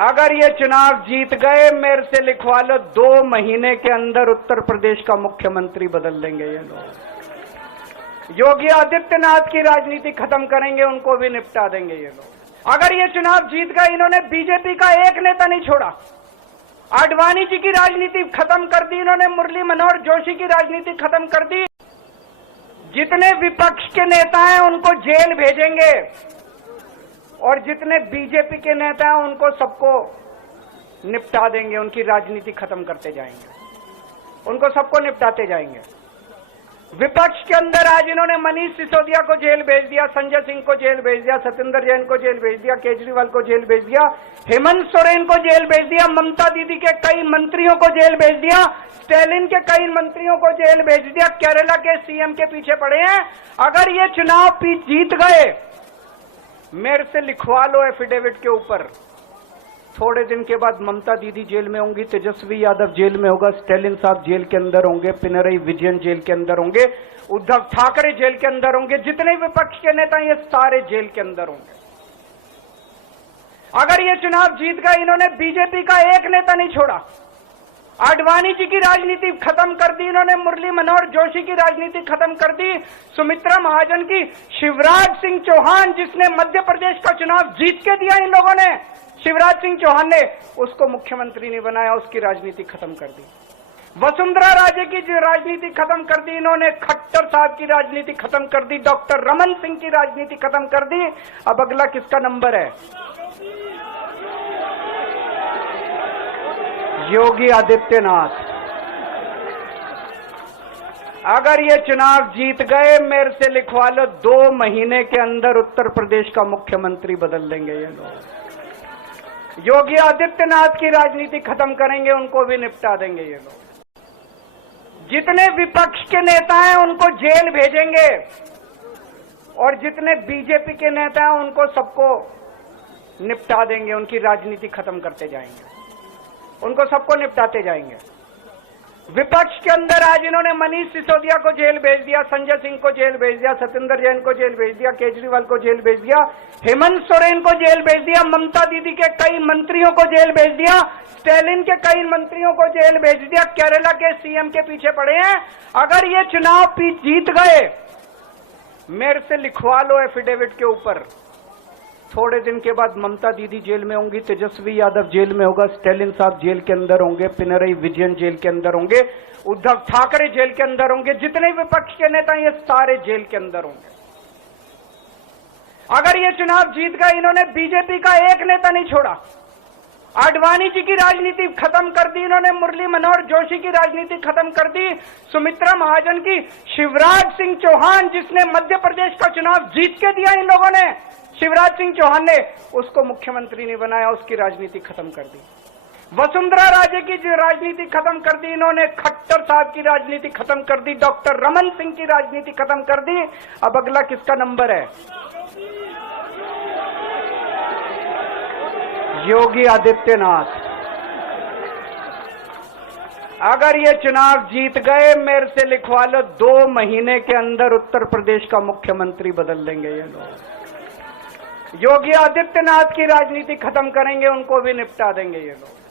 अगर ये चुनाव जीत गए, मेरे से लिखवा लो, 2 महीने के अंदर उत्तर प्रदेश का मुख्यमंत्री बदल देंगे ये लोग। योगी आदित्यनाथ की राजनीति खत्म करेंगे, उनको भी निपटा देंगे ये लोग। अगर ये चुनाव जीत गए, इन्होंने बीजेपी का एक नेता नहीं छोड़ा। आडवाणी जी की राजनीति खत्म कर दी इन्होंने, मुरली मनोहर जोशी की राजनीति खत्म कर दी। जितने विपक्ष के नेता हैं उनको जेल भेजेंगे और जितने बीजेपी के नेता हैं उनको सबको निपटा देंगे, उनकी राजनीति खत्म करते जाएंगे, उनको सबको निपटाते जाएंगे। विपक्ष के अंदर आज इन्होंने मनीष सिसोदिया को जेल भेज दिया, संजय सिंह को जेल भेज दिया, सत्येंद्र जैन को जेल भेज दिया, केजरीवाल को जेल भेज दिया, हेमंत सोरेन को जेल भेज दिया, ममता दीदी के कई मंत्रियों को जेल भेज दिया, स्टैलिन के कई मंत्रियों को जेल भेज दिया, केरला के सीएम के पीछे पड़े हैं। अगर ये चुनाव जीत गए, मेरे से लिखवा लो एफिडेविट के ऊपर, थोड़े दिन के बाद ममता दीदी जेल में होंगी, तेजस्वी यादव जेल में होगा, स्टैलिन साहब जेल के अंदर होंगे, पिनरई विजयन जेल के अंदर होंगे, उद्धव ठाकरे जेल के अंदर होंगे, जितने विपक्ष के नेता ये सारे जेल के अंदर होंगे। अगर ये चुनाव जीत गए, इन्होंने बीजेपी का एक नेता नहीं छोड़ा। आडवाणी जी की राजनीति खत्म कर दी इन्होंने, मुरली मनोहर जोशी की राजनीति खत्म कर दी, सुमित्रा महाजन की, शिवराज सिंह चौहान जिसने मध्य प्रदेश का चुनाव जीत के दिया इन लोगों ने, शिवराज सिंह चौहान ने उसको मुख्यमंत्री नहीं बनाया, उसकी राजनीति खत्म कर दी। वसुंधरा राजे की जो राजनीति खत्म कर दी इन्होंने, खट्टर साहब की राजनीति खत्म कर दी, डॉक्टर रमन सिंह की राजनीति खत्म कर दी। अब अगला किसका नंबर है? योगी आदित्यनाथ। अगर ये चुनाव जीत गए, मेरे से लिखवा लो, 2 महीने के अंदर उत्तर प्रदेश का मुख्यमंत्री बदल देंगे ये लोग। योगी आदित्यनाथ की राजनीति खत्म करेंगे, उनको भी निपटा देंगे ये लोग। जितने विपक्ष के नेता हैं उनको जेल भेजेंगे और जितने बीजेपी के नेता हैं उनको सबको निपटा देंगे, उनकी राजनीति खत्म करते जाएंगे, उनको सबको निपटाते जाएंगे। विपक्ष के अंदर आज इन्होंने मनीष सिसोदिया को जेल भेज दिया, संजय सिंह को जेल भेज दिया, सत्येंद्र जैन को जेल भेज दिया, केजरीवाल को जेल भेज दिया, हेमंत सोरेन को जेल भेज दिया, ममता दीदी के कई मंत्रियों को जेल भेज दिया, स्टैलिन के कई मंत्रियों को जेल भेज दिया, केरला के सीएम के पीछे पड़े हैं। अगर ये चुनाव जीत गए, मेरे से लिखवा लो एफिडेविट के ऊपर, थोड़े दिन के बाद ममता दीदी जेल में होंगी, तेजस्वी यादव जेल में होगा, स्टैलिन साहब जेल के अंदर होंगे, पिनरई विजयन जेल के अंदर होंगे, उद्धव ठाकरे जेल के अंदर होंगे, जितने विपक्ष के नेता ये सारे जेल के अंदर होंगे। अगर ये चुनाव जीत गए, इन्होंने बीजेपी का एक नेता नहीं छोड़ा। आडवाणी जी की राजनीति खत्म कर दी इन्होंने, मुरली मनोहर जोशी की राजनीति खत्म कर दी, सुमित्रा महाजन की, शिवराज सिंह चौहान जिसने मध्य प्रदेश का चुनाव जीत के दिया इन लोगों ने, शिवराज सिंह चौहान ने उसको मुख्यमंत्री नहीं बनाया, उसकी राजनीति खत्म कर दी। वसुंधरा राजे की जो राजनीति खत्म कर दी इन्होंने, खट्टर साहब की राजनीति खत्म कर दी, डॉक्टर रमन सिंह की राजनीति खत्म कर दी। अब अगला किसका नंबर है? योगी आदित्यनाथ। अगर ये चुनाव जीत गए, मेरे से लिखवा लो, 2 महीने के अंदर उत्तर प्रदेश का मुख्यमंत्री बदल देंगे ये लोग। योगी आदित्यनाथ की राजनीति खत्म करेंगे, उनको भी निपटा देंगे ये लोग।